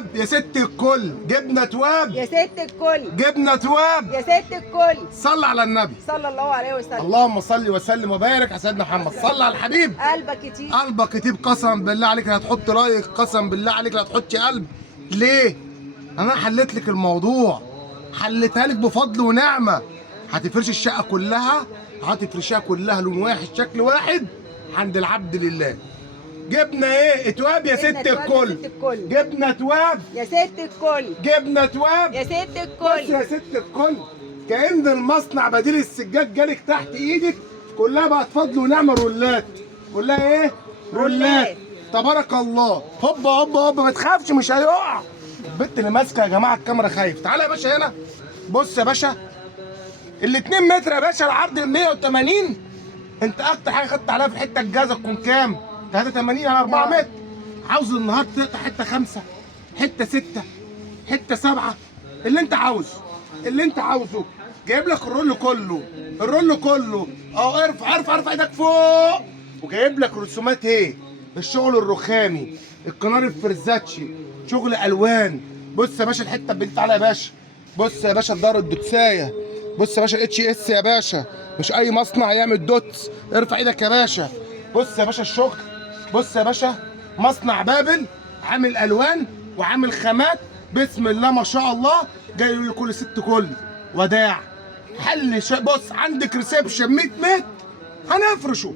تواب يا ست الكل، جبنه تواب يا ست الكل، جبنه تواب. يا ست الكل. صل على النبي صلى الله عليه وسلم. اللهم صل وسلم وبارك على سيدنا محمد. صل على الحبيب. قلبك يطيب. قلبك يطيب قسم بالله عليك لا هتحط رايك، قسم بالله عليك لا هتحطي قلب. ليه؟ انا حليت لك الموضوع، حليتها لك بفضل ونعمه. هتفرشي الشقه كلها، هتفرشيها كلها لون واحد شكل واحد عند العبد لله. جبنه ايه؟ تواب يا ست الكل. جبنه تواب يا ست الكل. جبنه تواب يا ست بس الكل. يا ست الكل. كأن المصنع بديل السجاد جالك تحت ايدك، كلها بقت فضل ونعمه رولات. كلها ايه؟ رولات. تبارك الله. هوبا هوبا هوبا، ما تخافش مش هيقع. البنت اللي ماسكه يا جماعه الكاميرا خايف. تعالى يا باشا هنا. بص يا باشا، ال 2 متر يا باشا العرض ال 180. انت اكتر حاجه خدت عليها في الحته الجازه تكون كام؟ 83 على 4 متر. عاوز النهارده تقطع حته 5، حته 6، حته 7، اللي انت عاوزه، اللي انت عاوزه. جايب لك الرول كله، الرول كله اهو. ارفع ايدك فوق. وجايب لك رسومات ايه؟ الشغل الرخامي، القنار الفرزاتشي، شغل الوان. بص يا باشا الحته البنت. تعالى يا باشا. بص يا باشا الدار الدوتسايه. بص يا باشا اتش اس يا باشا، مش اي مصنع يعمل دوتس. ارفع ايدك يا باشا. بص يا باشا الشغل. بص يا باشا مصنع بابل، عامل الوان وعامل خامات بسم الله ما شاء الله. جاي لكل ست كل وداع. بص عندك ريسبشن 100 متر هنفرشه،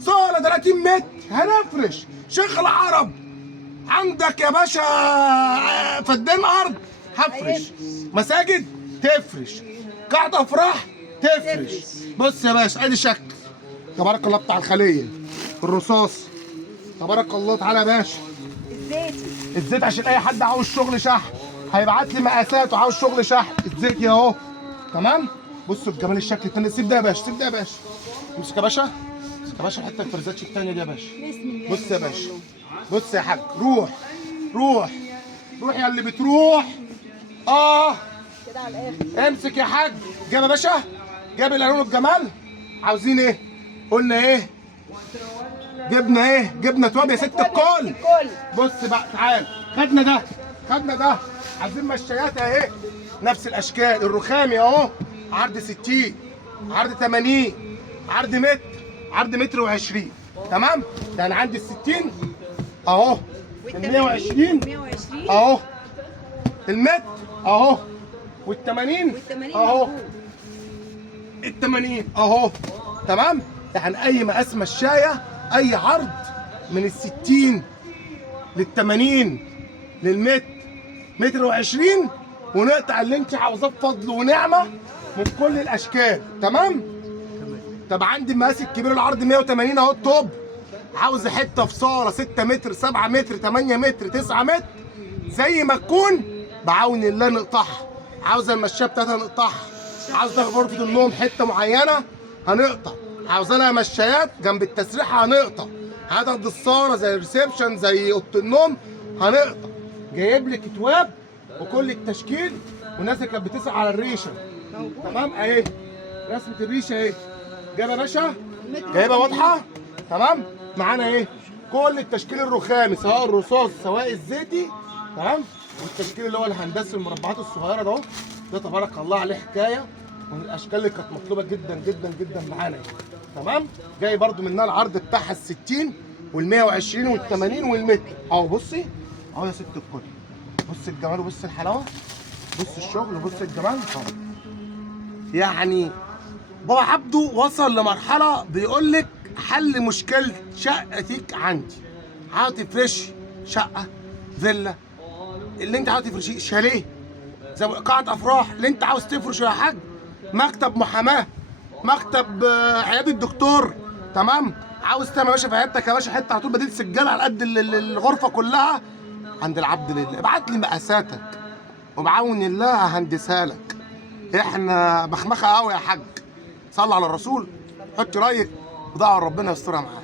صاله 30 متر هنفرش، شيخ العرب عندك يا باشا فدان ارض هفرش، مساجد تفرش، قاعده افراح تفرش. بص يا باشا ادي شكل تبارك الله بتاع الخليه الرصاص. تبارك الله. تعالى يا باشا الزيت عشان اي حد عاوز شغل شحن هيبعت لي مقاسات وعاوز شغل شحن. الزيت اهو تمام. بصوا بجمال الشكل التاني. سيب ده يا باشا، سيب ده يا باشا. امسك يا باشا، امسك يا باشا الحته الفرزاتش التانيه دي يا باشا. بص يا باشا، بص يا حاج. روح روح روح يا اللي بتروح. كده على الاخر. امسك يا حاج. جاب يا باشا، جاب الالوان والجمال. عاوزين ايه؟ قلنا ايه؟ جبنا ايه؟ جبنا تواب يا ست الكل. بص بقى تعال، خدنا ده، خدنا ده. عايزين مشايات اهي نفس الاشكال. الرخامي اهو عرض 60، عرض 80، عرض متر، عرض متر و20. تمام؟ يعني عندي ال 60 اهو، ال 120 اهو، المتر اهو، وال 80 اهو، ال 80 اهو. تمام؟ يعني اي مقاس مشايه، اي عرض من ال 60 لل 80 للمتر، متر و20، ونقطع اللي انت عاوزاه بفضل ونعمه من كل الاشكال. تمام؟ طب عندي المقاس الكبير العرض 180 اهو التوب. عاوز حته في صاله 6 متر، 7 متر، 8 متر، 9 متر، زي ما تكون بعون الله نقطعها. عاوزه المشايه بتاعتها نقطعها. عاوزه غرفه النوم حته معينه هنقطع. عاوزه لها مشايات جنب التسريحه هنقطع. عدد الصاله زي الريسبشن زي اوضه النوم هنقطع. جايب لك تواب وكل التشكيل، والناس اللي كانت بتسأل على الريشه تمام اهي رسمه الريشه اهي. جايبه يا باشا، جايبه واضحه. تمام؟ معانا ايه؟ كل التشكيل الرخامي سواء الرصاص سواء الزيتي. تمام؟ والتشكيل اللي هو الهندسي المربعات الصغيره ده اهو. ده تبارك الله عليه حكايه، ومن الاشكال اللي كانت مطلوبه جدا جدا جدا معانا. تمام؟ جاي برده منها العرض بتاعها ال 60 وال 120 وال 80 والمتر. اهو بصي اهو يا ست الكل. بص الجمال وبص الحلاوه، بص الشغل وبص الجمال. يعني بابا عبده وصل لمرحله بيقول لك حل مشكله شقتك عندي. عاوز تفرشي شقه، فيلا، اللي انت عاوز تفرشيه، شاليه، زي قاعه افراح، اللي انت عاوز تفرشه يا حاج، مكتب محاماه، مكتب عياده الدكتور. تمام؟ عاوز تعمل يا باشا في عيادتك يا باشا حته على طول بديل سجاده على قد الغرفه كلها عند العبد لله. ابعت لي مقاساتك وبعون الله ههندسها لك. احنا مخمخه قوي يا حاج. صل على الرسول، حط رايك ودعوه ربنا يسترها معاك.